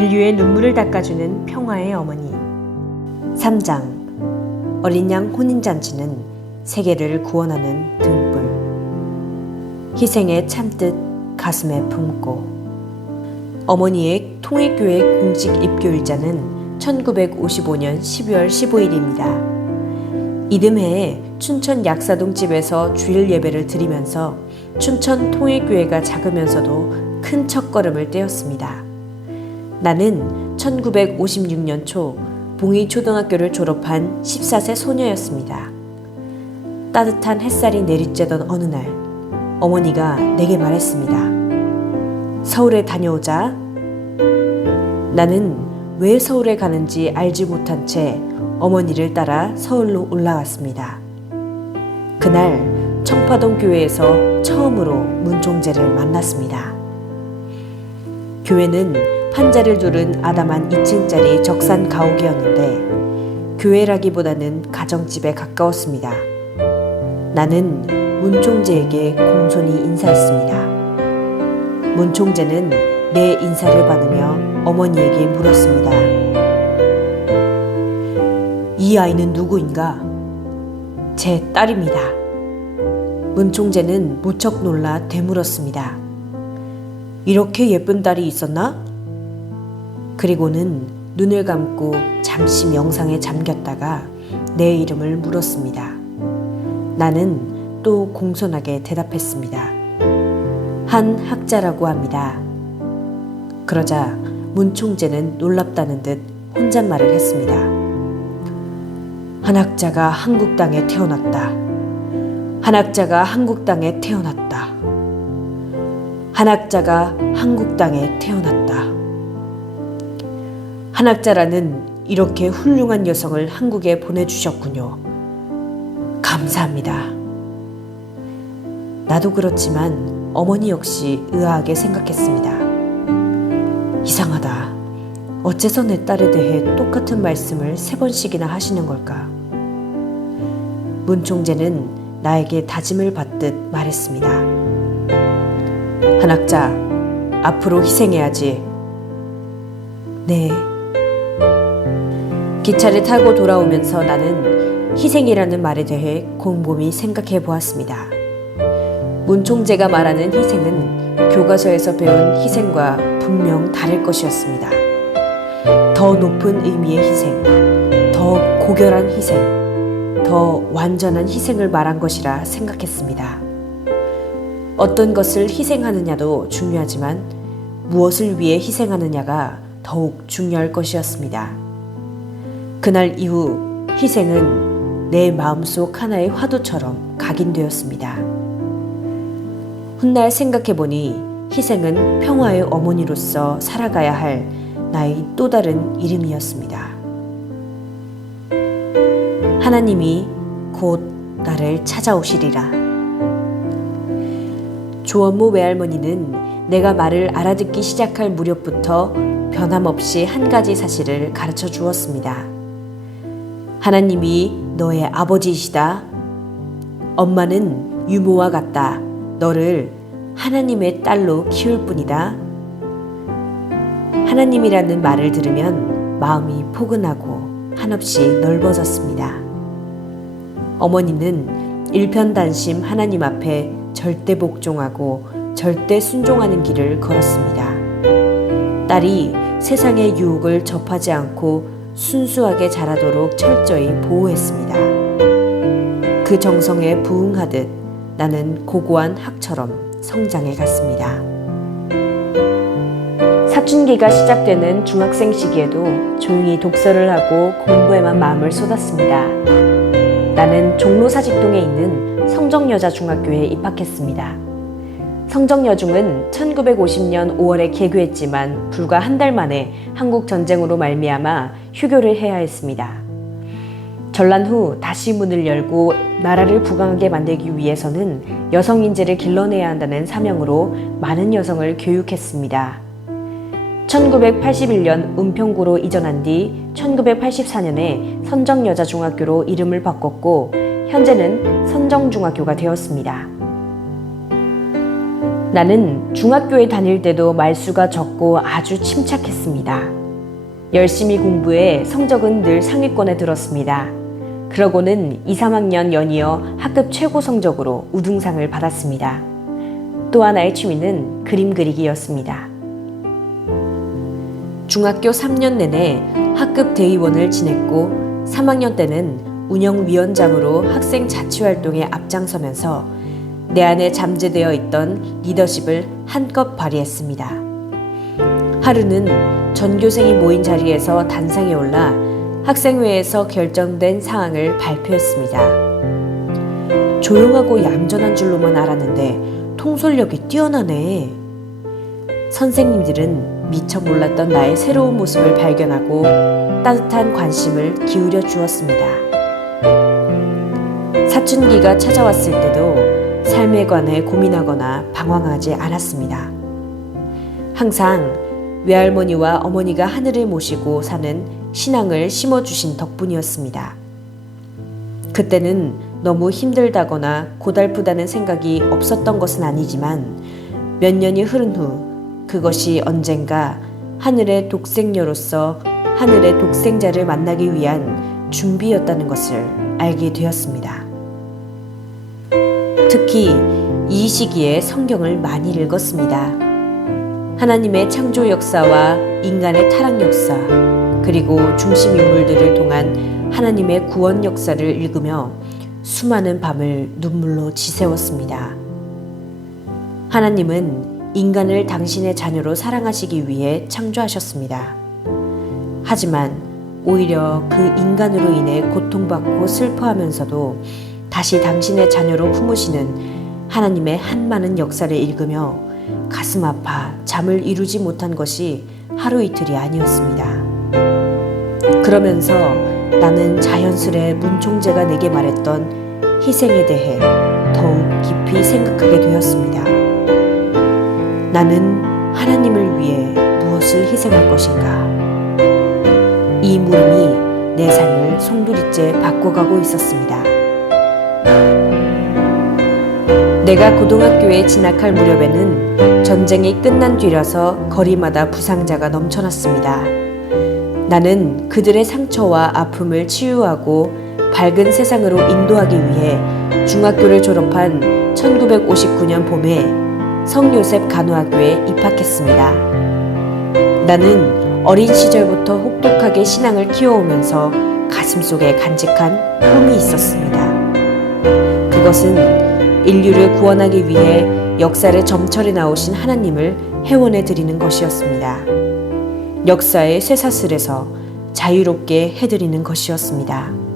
인류의 눈물을 닦아주는 평화의 어머니. 3장. 어린 양 혼인잔치는 세계를 구원하는 등불. 희생의 참뜻 가슴에 품고. 어머니의 통일교회 공식 입교일자는 1955년 12월 15일입니다. 이듬해에 춘천 약사동 집에서 주일 예배를 드리면서 춘천 통일교회가 작으면서도 큰 첫걸음을 떼었습니다. 나는 1956년 초 봉의초등학교를 졸업한 14세 소녀였습니다. 따뜻한 햇살이 내리쬐던 어느 날 어머니가 내게 말했습니다. 서울에 다녀오자. 나는 왜 서울에 가는지 알지 못한 채 어머니를 따라 서울로 올라갔습니다. 그날 청파동 교회에서 처음으로 문종재를 만났습니다. 교회는 판자를 두른 아담한 2층짜리 적산 가옥이었는데 교회라기보다는 가정집에 가까웠습니다. 나는 문총재에게 공손히 인사했습니다. 문총재는 내 인사를 받으며 어머니에게 물었습니다. 이 아이는 누구인가? 제 딸입니다. 문총재는 무척 놀라 되물었습니다. 이렇게 예쁜 딸이 있었나? 그리고는 눈을 감고 잠시 명상에 잠겼다가 내 이름을 물었습니다. 나는 또 공손하게 대답했습니다. 한학자라고 합니다. 그러자 문총재는 놀랍다는 듯 혼잣말을 했습니다. 한학자가 한국 땅에 태어났다. 한학자가 한국 땅에 태어났다. 한학자가 한국 땅에 태어났다. 한학자라는 이렇게 훌륭한 여성을 한국에 보내주셨군요. 감사합니다. 나도 그렇지만 어머니 역시 의아하게 생각했습니다. 이상하다. 어째서 내 딸에 대해 똑같은 말씀을 3번씩이나 하시는 걸까? 문총재는 나에게 다짐을 받듯 말했습니다. 한학자, 앞으로 희생해야지. 네. 기차를 타고 돌아오면서 나는 희생이라는 말에 대해 곰곰이 생각해 보았습니다. 문총재가 말하는 희생은 교과서에서 배운 희생과 분명 다를 것이었습니다. 더 높은 의미의 희생, 더 고결한 희생, 더 완전한 희생을 말한 것이라 생각했습니다. 어떤 것을 희생하느냐도 중요하지만 무엇을 위해 희생하느냐가 더욱 중요할 것이었습니다. 그날 이후 희생은 내 마음속 하나의 화두처럼 각인되었습니다. 훗날 생각해보니 희생은 평화의 어머니로서 살아가야 할 나의 또 다른 이름이었습니다. 하나님이 곧 나를 찾아오시리라. 조원모 외할머니는 내가 말을 알아듣기 시작할 무렵부터 변함없이 한 가지 사실을 가르쳐 주었습니다. 하나님이 너의 아버지이시다. 엄마는 유모와 같다. 너를 하나님의 딸로 키울 뿐이다. 하나님이라는 말을 들으면 마음이 포근하고 한없이 넓어졌습니다. 어머니는 일편단심 하나님 앞에 절대 복종하고 절대 순종하는 길을 걸었습니다. 딸이 세상의 유혹을 접하지 않고 순수하게 자라도록 철저히 보호했습니다. 그 정성에 부응하듯 나는 고고한 학처럼 성장해 갔습니다. 사춘기가 시작되는 중학생 시기에도 조용히 독서를 하고 공부에만 마음을 쏟았습니다. 나는 종로 사직동에 있는 성정여자중학교에 입학했습니다. 성정여중은 1950년 5월에 개교했지만 불과 한 달 만에 한국전쟁으로 말미암아 휴교를 해야 했습니다. 전란 후 다시 문을 열고 나라를 부강하게 만들기 위해서는 여성 인재를 길러내야 한다는 사명으로 많은 여성을 교육했습니다. 1981년 은평구로 이전한 뒤 1984년에 선정여자중학교로 이름을 바꿨고 현재는 선정중학교가 되었습니다. 나는 중학교에 다닐 때도 말수가 적고 아주 침착했습니다. 열심히 공부해 성적은 늘 상위권에 들었습니다. 그러고는 2, 3학년 연이어 학급 최고 성적으로 우등상을 받았습니다. 또 하나의 취미는 그림 그리기였습니다. 중학교 3년 내내 학급 대의원을 지냈고 3학년 때는 운영위원장으로 학생 자치활동에 앞장서면서 내 안에 잠재되어 있던 리더십을 한껏 발휘했습니다. 하루는 전교생이 모인 자리에서 단상에 올라 학생회에서 결정된 사항을 발표했습니다. 조용하고 얌전한 줄로만 알았는데 통솔력이 뛰어나네. 선생님들은 미처 몰랐던 나의 새로운 모습을 발견하고 따뜻한 관심을 기울여 주었습니다. 사춘기가 찾아왔을 때도 삶에 관해 고민하거나 방황하지 않았습니다. 항상 외할머니와 어머니가 하늘을 모시고 사는 신앙을 심어주신 덕분이었습니다. 그때는 너무 힘들다거나 고달프다는 생각이 없었던 것은 아니지만 몇 년이 흐른 후 그것이 언젠가 하늘의 독생녀로서 하늘의 독생자를 만나기 위한 준비였다는 것을 알게 되었습니다. 특히 이 시기에 성경을 많이 읽었습니다. 하나님의 창조 역사와 인간의 타락 역사, 그리고 중심 인물들을 통한 하나님의 구원 역사를 읽으며 수많은 밤을 눈물로 지새웠습니다. 하나님은 인간을 당신의 자녀로 사랑하시기 위해 창조하셨습니다. 하지만 오히려 그 인간으로 인해 고통받고 슬퍼하면서도 다시 당신의 자녀로 품으시는 하나님의 한많은 역사를 읽으며 가슴 아파 잠을 이루지 못한 것이 하루 이틀이 아니었습니다. 그러면서 나는 자연스레 문총재가 내게 말했던 희생에 대해 더욱 깊이 생각하게 되었습니다. 나는 하나님을 위해 무엇을 희생할 것인가? 이 물음이 내 삶을 송두리째 바꿔가고 있었습니다. 내가 고등학교에 진학할 무렵에는 전쟁이 끝난 뒤라서 거리마다 부상자가 넘쳐났습니다. 나는 그들의 상처와 아픔을 치유하고 밝은 세상으로 인도하기 위해 중학교를 졸업한 1959년 봄에 성요셉 간호학교에 입학했습니다. 나는 어린 시절부터 혹독하게 신앙을 키워오면서 가슴속에 간직한 꿈이 있었습니다. 그것은 인류를 구원하기 위해 역사를 점철해 나오신 하나님을 회원해 드리는 것이었습니다. 역사의 쇠사슬에서 자유롭게 해드리는 것이었습니다.